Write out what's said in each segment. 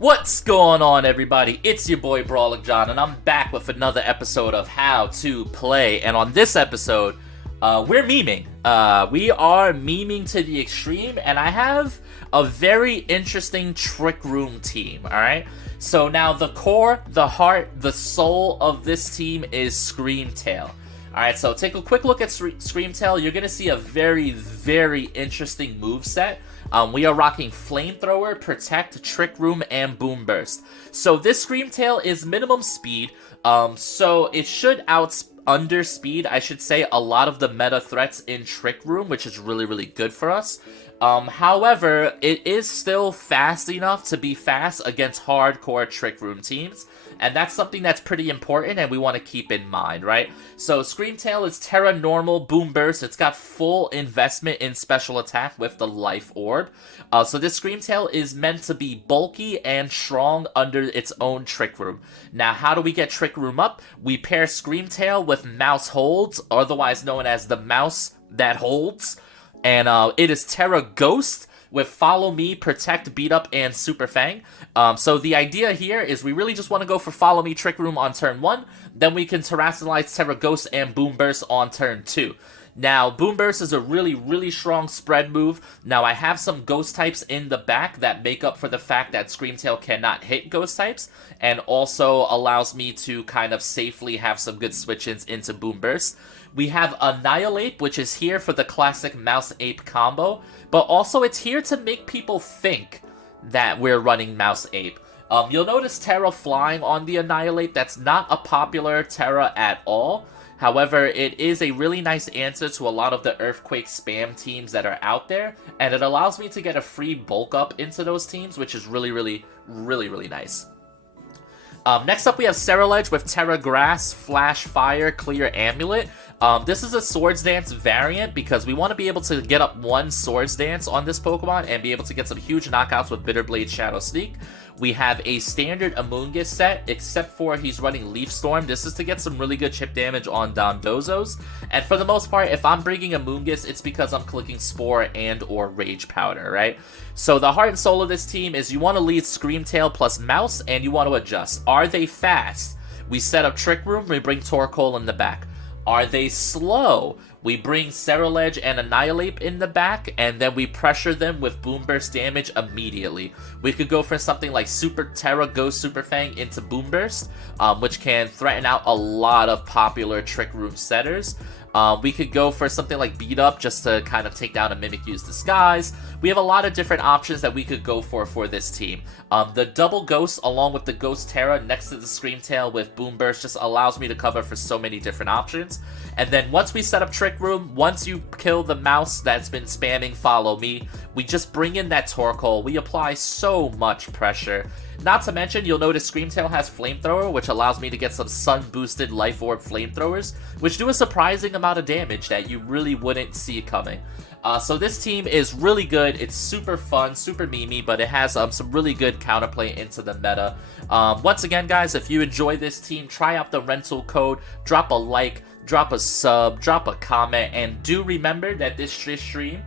What's going on, everybody? It's your boy Brawling John, and I'm back with another episode of How to Play. And on this episode, we're memeing. We are memeing to the extreme, and I have a very interesting Trick Room team, alright? So now the core, the heart, the soul of this team is Screamtail. Alright, so take a quick look at Screamtail. You're going to see a very, very interesting moveset. We are rocking Flamethrower, Protect, Trick Room, and Boom Burst. So this Screamtail is minimum speed, so it should underspeed, I should say, a lot of the meta threats in Trick Room, which is really, really good for us. However, it is still fast enough to be fast against hardcore Trick Room teams. And that's something that's pretty important and we want to keep in mind, right? So Screamtail is Terra Normal, Boom Burst. It's got full investment in special attack with the Life Orb. So this Screamtail is meant to be bulky and strong under its own Trick Room. Now, how do we get Trick Room up? We pair Screamtail with Mouse Holds, otherwise known as the mouse that holds. And it is Terra Ghost with Follow Me, Protect, Beat Up, and Super Fang. So the idea here is we really just want to go for Follow Me, Trick Room on turn 1, then we can Terrasilize, Terra Ghost, and Boom Burst on turn 2. Now, Boom Burst is a really, really strong spread move. Now, I have some Ghost types in the back that make up for the fact that Screamtail cannot hit Ghost types, and also allows me to kind of safely have some good switch-ins into Boom Burst. We have Annihilate, which is here for the classic Mouse-Ape combo, but also it's here to make people think that we're running Mouse-Ape. You'll notice Terra flying on the Annihilate. That's not a popular Terra at all. However, it is a really nice answer to a lot of the Earthquake spam teams that are out there, and it allows me to get a free bulk up into those teams, which is really, really, really, really nice. Next up, we have Scarlet with Terra Grass, Flash Fire, Clear Amulet. This is a Swords Dance variant because we want to be able to get up one Swords Dance on this Pokemon and be able to get some huge knockouts with Bitter Blade Shadow Sneak. We have a standard Amoonguss set, except for he's running Leaf Storm. This is to get some really good chip damage on Dondozos. And for the most part, if I'm bringing Amoonguss, it's because I'm clicking Spore and or Rage Powder, right? So the heart and soul of this team is you want to lead Screamtail plus Mouse, and you want to adjust. Are they fast? We set up Trick Room, we bring Torkoal in the back. Are they slow? We bring Cerulege and Annihilate in the back, and then we pressure them with Boom Burst damage immediately. We could go for something like Super Terra Ghost Super Fang into Boom Burst, which can threaten out a lot of popular Trick Room setters. We could go for something like Beat Up just to kind of take down a Mimikyu's Disguise. We have a lot of different options that we could go for this team. The Double Ghost along with the Ghost Terra next to the Screamtail with Boom Burst just allows me to cover for so many different options. And then once we set up Trick Room, once you kill the mouse that's been spamming Follow Me, we just bring in that Torkoal. We apply so much pressure. Not to mention, you'll notice Screamtail has Flamethrower, which allows me to get some sun-boosted Life Orb Flamethrowers, which do a surprising amount of damage that you really wouldn't see coming. So this team is really good. It's super fun, super memey, but it has some really good counterplay into the meta. Once again, guys, if you enjoy this team, try out the rental code, drop a like, drop a sub, drop a comment, and do remember that this stream...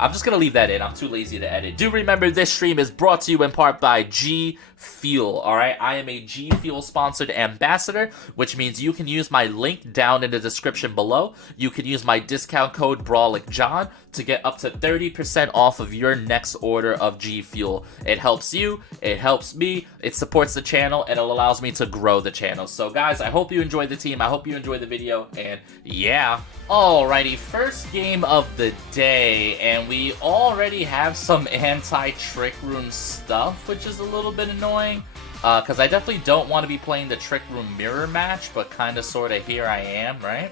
I'm just going to leave that in. I'm too lazy to edit. Do remember this stream is brought to you in part by G Fuel, alright? I am a G Fuel sponsored ambassador, which means you can use my link down in the description below. You can use my discount code BrawlingJohn to get up to 30% off of your next order of G Fuel. It helps you, it helps me, it supports the channel, and it allows me to grow the channel. So guys, I hope you enjoyed the team, I hope you enjoyed the video, and yeah. Alrighty, first game of the day, and we already have some anti-Trick Room stuff, which is a little bit annoying, because I definitely don't want to be playing the Trick Room mirror match, but kind of sort of here I am, right?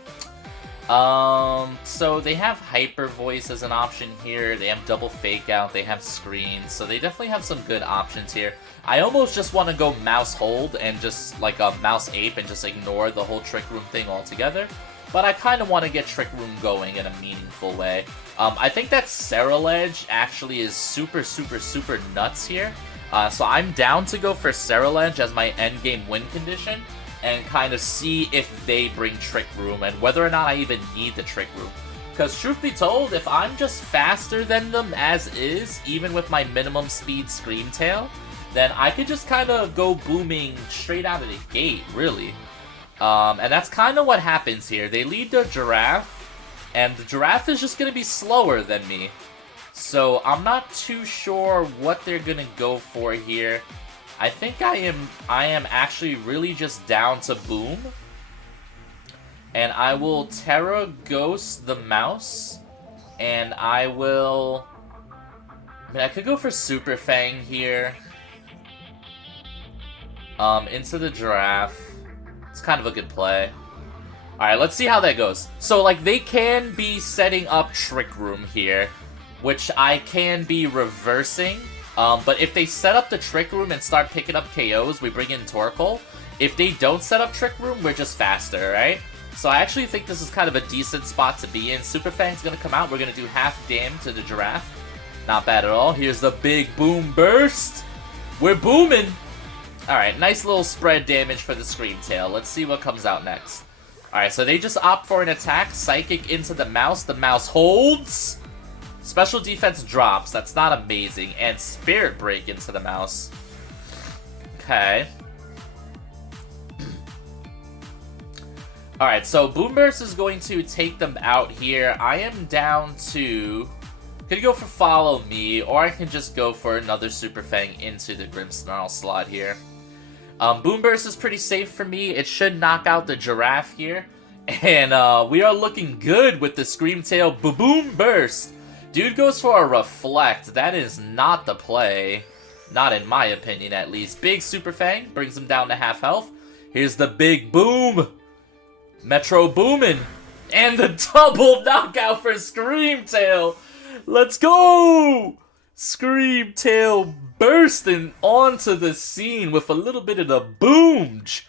So they have Hyper Voice as an option here, they have Double Fake Out, they have Screens, so they definitely have some good options here. I almost just want to go Mouse Hold and just like a Mouse Ape and just ignore the whole Trick Room thing altogether. But I kind of want to get Trick Room going in a meaningful way. I think that Cerulege actually is super, super, super nuts here. So I'm down to go for Cerulege as my endgame win condition and kind of see if they bring Trick Room and whether or not I even need the Trick Room. Because truth be told, if I'm just faster than them as is, even with my minimum speed Screamtail, then I could just kind of go booming straight out of the gate, really. And that's kind of what happens here. They lead the giraffe, and the giraffe is just going to be slower than me. So I'm not too sure what they're going to go for here. I think I am actually really just down to boom. And I will Terra Ghost the mouse. And I will... I mean, I could go for Super Fang here. Into the giraffe. It's kind of a good play. Alright, let's see how that goes. So, like, they can be setting up Trick Room here, which I can be reversing. But if they set up the Trick Room and start picking up KOs, we bring in Torkoal. If they don't set up Trick Room, we're just faster, right? So I actually think this is kind of a decent spot to be in. Super Fang's gonna come out. We're gonna do half damage to the giraffe. Not bad at all. Here's the big boom burst. We're booming. Alright, nice little spread damage for the Scream Tail. Let's see what comes out next. Alright, so they just opt for an attack. Psychic into the mouse. The mouse holds. Special defense drops. That's not amazing. And Spirit Break into the mouse. Okay. Alright, so Boom Burst is going to take them out here. I am down to... Could go for Follow Me, or I can just go for another Super Fang into the Grimmsnarl slot here. Boom Burst is pretty safe for me. It should knock out the giraffe here. And we are looking good with the Scream Tail Boom Burst. Dude goes for a Reflect. That is not the play. Not in my opinion, at least. Big Super Fang brings him down to half health. Here's the big boom. Metro Boomin'. And the double knockout for Scream Tail. Let's go! Scream Tail bursting onto the scene with a little bit of the boomj.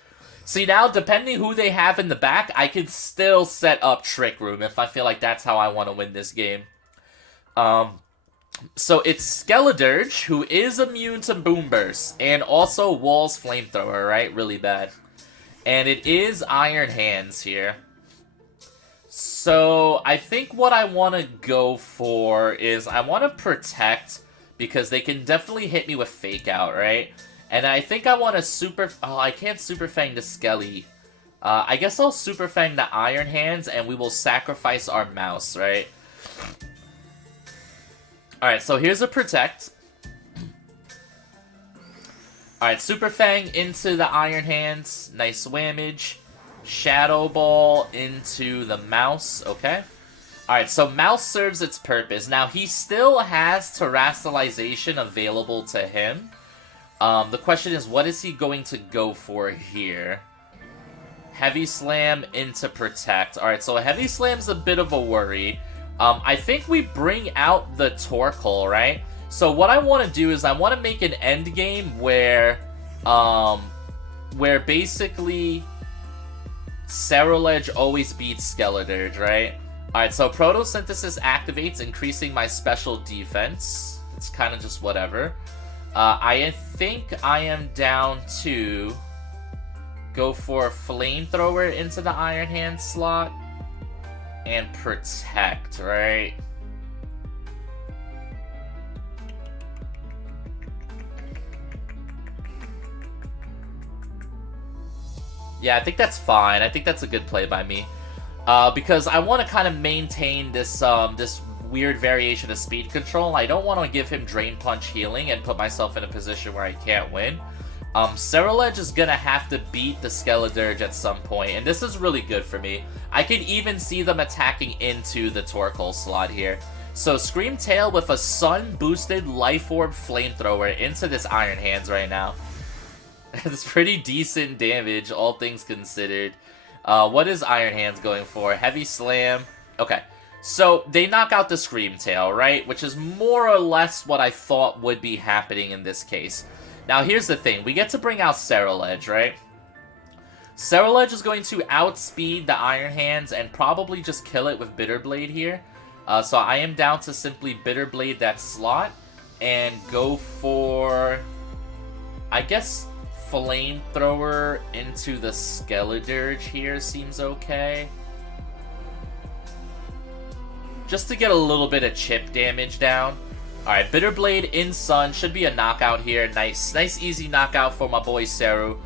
See, now, depending who they have in the back, I can still set up Trick Room if I feel like that's how I want to win this game. So it's Skeledirge, who is immune to Boom Burst, and also Wall's Flamethrower, right? Really bad. And it is Iron Hands here. So, I think what I want to go for is I want to Protect, because they can definitely hit me with Fake Out, right? And I think I want to Super... Oh, I can't Super Fang the Skelly. I guess I'll Super Fang the Iron Hands, and we will sacrifice our mouse, right? Alright, so here's a Protect. Alright, Super Fang into the Iron Hands. Nice whammage. Shadow Ball into the mouse, okay? Alright, so mouse serves its purpose. Now, he still has Terastallization available to him. The question is, what is he going to go for here? Heavy Slam into Protect. Alright, so Heavy Slam's a bit of a worry. I think we bring out the Torkoal, right? So what I want to do is I want to make an end game where basically Ceruledge always beats Skeledirge, right? Alright, so Photosynthesis activates, increasing my special defense. It's kind of just whatever. I think I am down to go for Flamethrower into the Iron Hand slot and Protect, right? Yeah, I think that's fine. I think that's a good play by me. Because I want to kind of maintain this this weird variation of speed control. I don't want to give him Drain Punch healing and put myself in a position where I can't win. Ceruledge is going to have to beat the Skeledirge at some point, and this is really good for me. I can even see them attacking into the Torkoal slot here. So Scream Tail with a Sun-boosted Life Orb Flamethrower into this Iron Hands right now. It's pretty decent damage, all things considered. What is Iron Hands going for? Heavy Slam. Okay, so they knock out the Scream Tail, right? Which is more or less what I thought would be happening in this case. Now, here's the thing. We get to bring out Ceruledge, right? Ceruledge is going to outspeed the Iron Hands and probably just kill it with Bitter Blade here. So I am down to simply Bitter Blade that slot and go for, I guess, Flamethrower into the Skeledirge here seems okay. Just to get a little bit of chip damage down. Alright, Bitter Blade in Sun. Should be a knockout here. Nice, easy knockout for my boy Seru.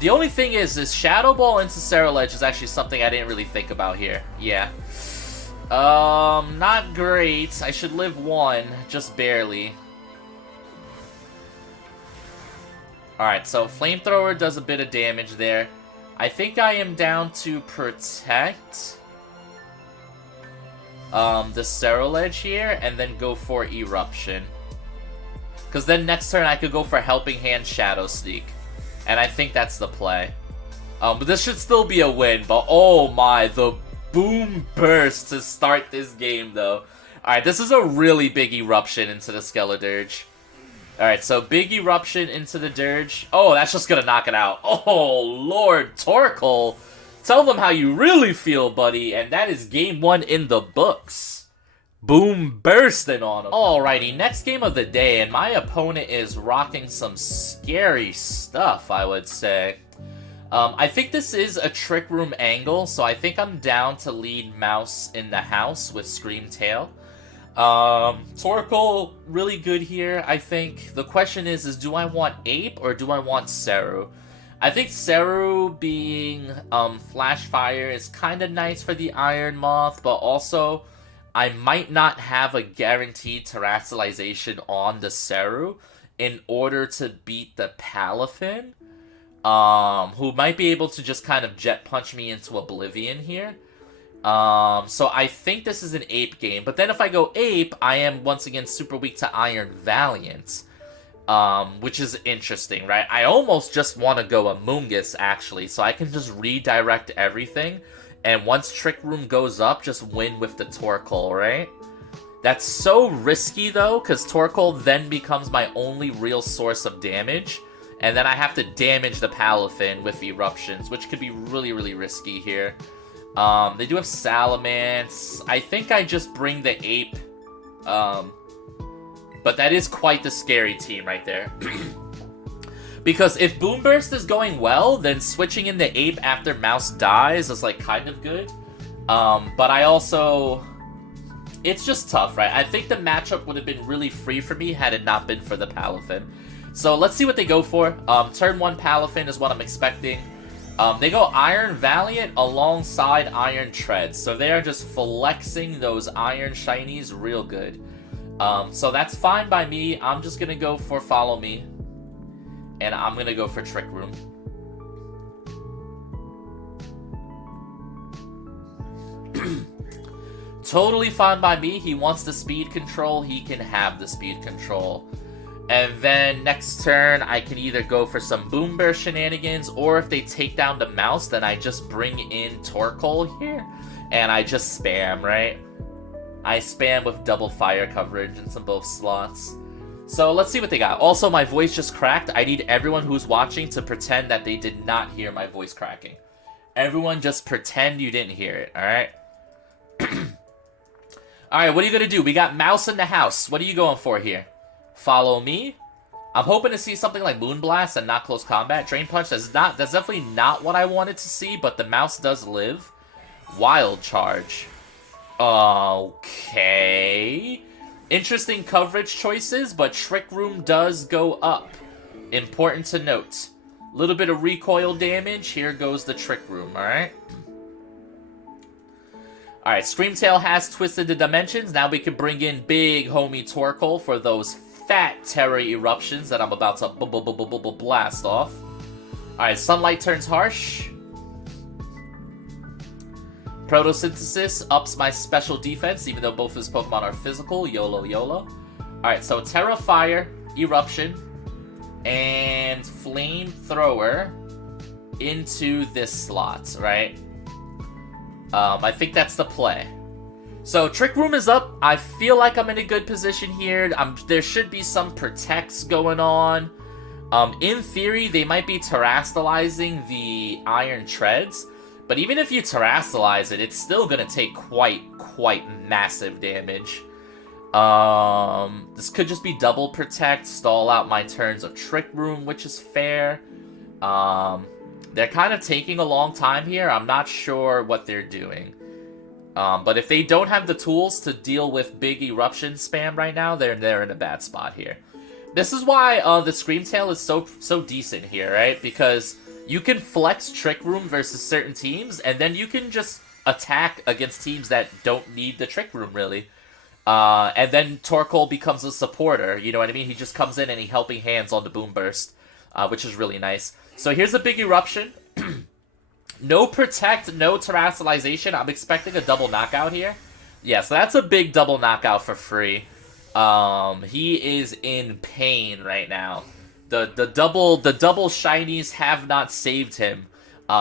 The only thing is Shadow Ball into Scarlet is actually something I didn't really think about here. Yeah. Not great. I should live one, just barely. Alright, so Flamethrower does a bit of damage there. I think I am down to protect the Scarlet here, and then go for Eruption. Because then next turn I could go for Helping Hand Shadow Sneak. And I think that's the play. But this should still be a win, but oh my, the Boom Burst to start this game though. Alright, this is a really big Eruption into the Skeledirge. Alright, so big Eruption into the Dirge. Oh, that's just gonna knock it out. Oh, Lord Torkoal. Tell them how you really feel, buddy. And that is game 1 in the books. Boom bursting on him. Alrighty, next game of the day, and my opponent is rocking some scary stuff, I would say. I think this is a Trick Room angle, so I think I'm down to lead Mouse in the house with Scream Tail. Torkoal, really good here, I think. The question is do I want Ape or do I want Seru? I think Seru being Flash Fire is kind of nice for the Iron Moth, but also I might not have a guaranteed terrestrialization on the Seru in order to beat the Palafin, who might be able to just kind of Jet Punch me into Oblivion here. So I think this is an Ape game, but then if I go Ape, I am once again super weak to Iron Valiant, which is interesting, right? I almost just want to go Amoonguss, actually, so I can just redirect everything, and once Trick Room goes up, just win with the Torkoal, right? That's so risky, though, because Torkoal then becomes my only real source of damage, and then I have to damage the Palafin with Eruptions, which could be really, really risky here. They do have Salamence. I think I just bring the Ape, but that is quite the scary team right there. Because if Boom Burst is going well, then switching in the Ape after Mouse dies is, like, kind of good. But I also... It's just tough, right? I think the matchup would have been really free for me had it not been for the Palafin. So let's see what they go for. Turn 1 Palafin is what I'm expecting. They go Iron Valiant alongside Iron Tread. So they are just flexing those Iron Shinies real good. So that's fine by me. I'm just going to go for Follow Me. And I'm going to go for Trick Room. Totally fine by me. He wants the speed control. He can have the speed control. And then next turn, I can either go for some Boom Burst shenanigans, or if they take down the Mouse, then I just bring in Torkoal here. And I just spam, right? I spam with double fire coverage into both slots. So let's see what they got. Also, my voice just cracked. I need everyone who's watching to pretend that they did not hear my voice cracking. Everyone just pretend you didn't hear it, alright? Alright, what are you going to do? We got Mouse in the house. What are you going for here? Follow Me? I'm hoping to see something like Moonblast and not Close Combat. Drain Punch, that's definitely not what I wanted to see, but the Mouse does live. Wild Charge. Okay. Interesting coverage choices, but Trick Room does go up. Important to note. A little bit of recoil damage. Here goes the Trick Room, alright? Alright, Screamtail has twisted the dimensions. Now we can bring in big homie Torkoal for those fat Terra Eruptions that I'm about to blast off. Alright, Sunlight turns harsh. Photosynthesis ups my special defense, even though both his Pokemon are physical. YOLO, YOLO. Alright, so Terra Fire, Eruption, and Flamethrower into this slot, right? I think that's the play. So, Trick Room is up. I feel like I'm in a good position here. There should be some protects going on. In theory, they might be terrestrializing the Iron Treads. But even if you terrestrialize it, it's still going to take quite massive damage. This could just be double protect, stall out my turns of Trick Room, which is fair. They're kind of taking a long time here. I'm not sure what they're doing. But if they don't have the tools to deal with big eruption spam right now, they're in a bad spot here. This is why the Screamtail is so decent here, right? Because you can flex Trick Room versus certain teams, and then you can just attack against teams that don't need the Trick Room, really. And then Torkoal becomes a supporter, you know what I mean? He just comes in and he's helping hands on the Boom Burst, which is really nice. So here's a big eruption. No Protect, no Terastallization. I'm expecting a double knockout here. Yeah, so that's a big double knockout for free. He is in pain right now. The double shinies have not saved him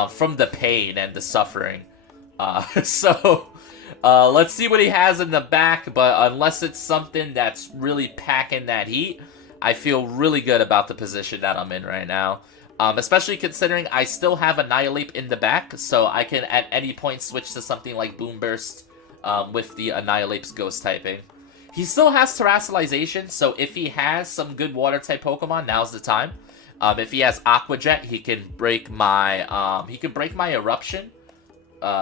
from the pain and the suffering. So let's see what he has in the back, but unless it's something that's really packing that heat, I feel really good about the position that I'm in right now. Especially considering I still have Annihilate in the back, so I can at any point switch to something like Boom Burst with the Annihilate's Ghost typing. He still has Terastallization, so if he has some good Water type Pokemon, now's the time. If he has Aqua Jet, he can break my Eruption,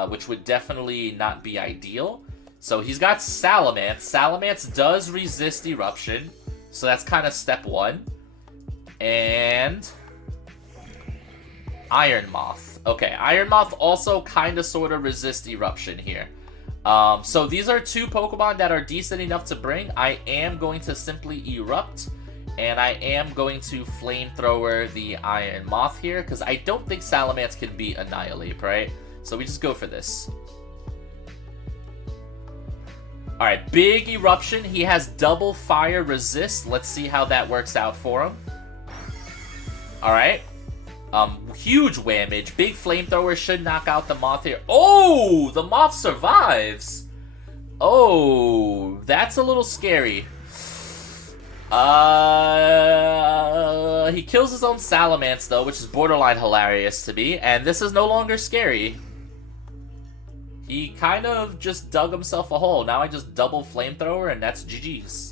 which would definitely not be ideal. So he's got Salamence. Salamence does resist Eruption, so that's kind of step one. And Iron Moth. Okay, Iron Moth also kind of sort of resists Eruption here. So these are two Pokemon that are decent enough to bring. I am going to simply Erupt, and I am going to Flamethrower the Iron Moth here, because I don't think Salamence can beat Annihilate, right? So we just go for this. Alright, big Eruption. He has double Fire Resist. Let's see how that works out for him. Alright. Huge Whammage. Big Flamethrower should knock out the Moth here. Oh! The Moth survives! Oh, that's a little scary. He kills his own Salamence, though, which is borderline hilarious to me. And this is no longer scary. He kind of just dug himself a hole. Now I just double Flamethrower, and that's GG's.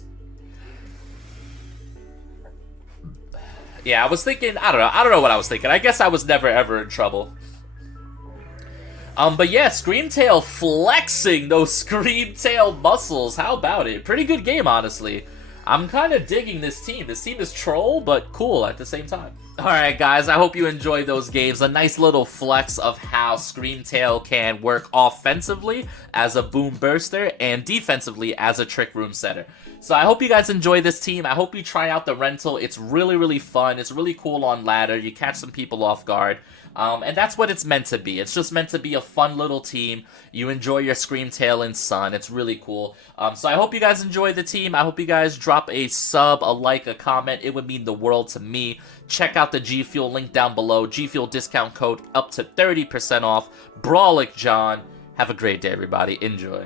Yeah, I was thinking, I don't know what I was thinking. I guess I was never ever in trouble. But yeah, Screamtail flexing those Screamtail muscles. How about it? Pretty good game, honestly. I'm kind of digging this team. This team is troll, but cool at the same time. Alright guys, I hope you enjoyed those games. A nice little flex of how Screamtail can work offensively as a Boom Burster and defensively as a Trick Room setter. So I hope you guys enjoy this team. I hope you try out the rental. It's really, really fun. It's really cool on ladder. You catch some people off guard. And that's what it's meant to be. It's just meant to be a fun little team. You enjoy your Screamtail and Sun. It's really cool. So I hope you guys enjoy the team. I hope you guys drop a sub, a like, a comment. It would mean the world to me. Check out the G Fuel link down below. G Fuel discount code up to 30% off. Brawlic John. Have a great day, everybody. Enjoy.